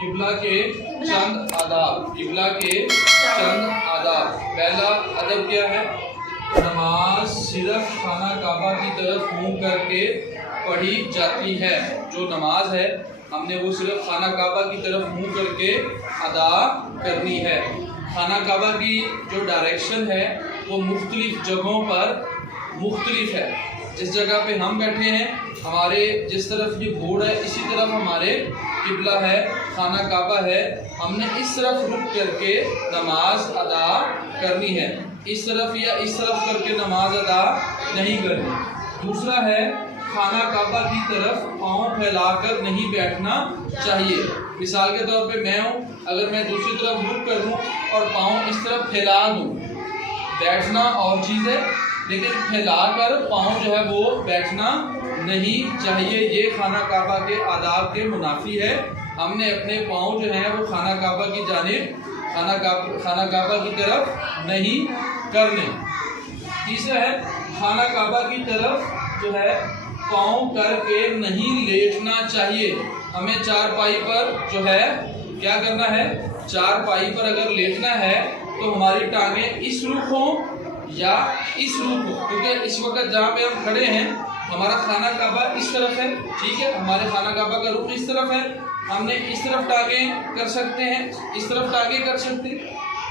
قبلہ کے چند آداب، قبلہ کے چند آداب۔ پہلا ادب کیا ہے؟ نماز صرف خانہ کعبہ کی طرف منہ کر کے پڑھی جاتی ہے۔ جو نماز ہے ہم نے وہ صرف خانہ کعبہ کی طرف منہ کر کے ادا کرنی ہے۔ خانہ کعبہ کی جو ڈائریکشن ہے وہ مختلف جگہوں پر مختلف ہے۔ جس جگہ پہ ہم بیٹھے ہیں، ہمارے جس طرف یہ بورڈ ہے اسی طرف ہمارے قبلہ ہے، خانہ کعبہ ہے۔ ہم نے اس طرف رک کر کے نماز ادا کرنی ہے، اس طرف یا اس طرف کر کے نماز ادا نہیں کرنی۔ دوسرا ہے خانہ کعبہ کی طرف پاؤں پھیلا کر نہیں بیٹھنا چاہیے۔ مثال کے طور پہ میں ہوں، اگر میں دوسری طرف رک کر دوں اور پاؤں اس طرف پھیلا دوں، بیٹھنا اور چیز ہے، لیکن پھیلا کر پاؤں جو ہے وہ بیٹھنا نہیں چاہیے۔ یہ خانہ کعبہ کے آداب کے منافی ہے۔ ہم نے اپنے پاؤں جو ہیں وہ خانہ کعبہ کی جانب، خانہ کعبہ کی طرف نہیں کرنے۔ تیسرا ہے خانہ کعبہ کی طرف جو ہے پاؤں کر کے نہیں لیٹنا چاہیے۔ ہمیں چارپائی پر جو ہے کیا کرنا ہے؟ چارپائی پر اگر لیٹنا ہے تو ہماری ٹانگیں اس رخ ہوں یا اس رخ ہوں، کیونکہ اس وقت جہاں پہ ہم کھڑے ہیں ہمارا خانہ کعبہ اس طرف ہے، ٹھیک ہے، ہمارے خانہ کعبہ کا رخ اس طرف ہے۔ ہم نے اس طرف ٹانگیں کر سکتے ہیں، اس طرف ٹانگیں کر سکتے ہیں،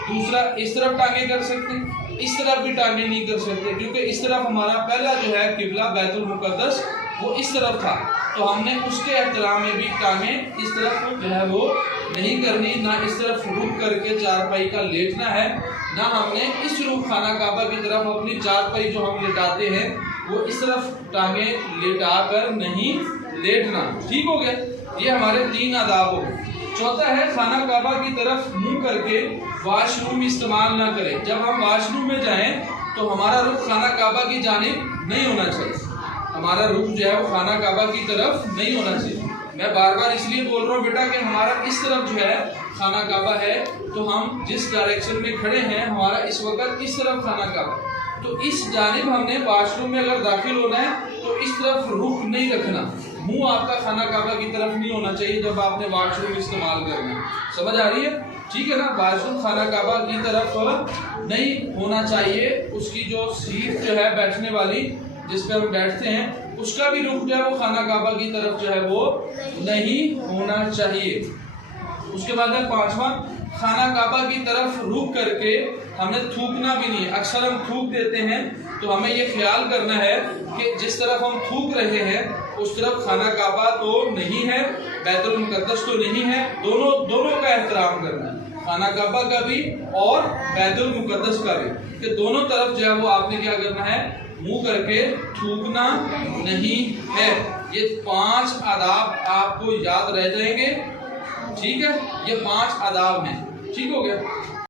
دوسرا اس طرف ٹانگیں کر سکتے ہیں، اس طرف بھی ٹانگیں نہیں کر سکتے، کیونکہ اس طرف ہمارا پہلا جو ہے قبلہ بیت المقدس وہ اس طرف تھا، تو ہم نے اس کے احترام میں بھی ٹانگیں اس طرف جو ہے وہ نہیں کرنی، نہ اس طرف رک کر کے چارپائی کا لیٹنا ہے، نہ ہم نے اس رخ خانہ کعبہ کی طرف اپنی چارپائی جو ہم لٹاتے ہیں وہ اس طرف ٹانگیں لٹا کر نہیں لیٹنا۔ ٹھیک ہو گیا؟ یہ ہمارے 3 آداب ہو گئے۔ چوتھا ہے خانہ کعبہ کی طرف منہ کر کے واش روم استعمال نہ کریں۔ جب ہم واش روم میں جائیں تو ہمارا رخ خانہ کعبہ کی جانب نہیں ہونا چاہیے، ہمارا رخ جو ہے وہ خانہ کعبہ کی طرف نہیں ہونا چاہیے۔ میں بار بار اس لیے بول رہا ہوں بیٹا کہ ہمارا اس طرف جو ہے خانہ کعبہ ہے، تو ہم جس ڈائریکشن میں کھڑے ہیں ہمارا اس وقت اس طرف خانہ کعبہ، تو اس جانب ہم نے واش روم میں اگر داخل ہونا ہے تو اس طرف رخ نہیں رکھنا، منہ آپ کا خانہ کعبہ کی طرف نہیں ہونا چاہیے جب آپ نے واش روم استعمال کرنا ہے۔ سمجھ آ رہی ہے؟ ٹھیک ہے نا؟ واش روم خانہ کعبہ کی طرف نہیں ہونا چاہیے، اس کی جو سیٹ جو ہے بیٹھنے والی جس پہ ہم بیٹھتے ہیں اس کا بھی رخ جو ہے وہ خانہ کعبہ کی طرف جو ہے وہ نہیں ہونا چاہیے۔ اس کے بعد ہے 5واں، خانہ کعبہ کی طرف رک کر کے ہم نے تھوکنا بھی نہیں ہے۔ اکثر ہم تھوک دیتے ہیں تو ہمیں یہ خیال کرنا ہے کہ جس طرف ہم تھوک رہے ہیں اس طرف خانہ کعبہ تو نہیں ہے، بیت المقدس تو نہیں ہے، دونوں کا احترام کرنا ہے، خانہ کعبہ کا بھی اور بیت المقدس کا بھی، کہ دونوں طرف جو ہے وہ آپ نے کیا کرنا ہے؟ منہ کر کے تھوکنا نہیں ہے۔ یہ 5 آداب آپ کو یاد رہ جائیں گے، ٹھیک ہے؟ یہ 5 آداب ہیں، ٹھیک ہو گیا؟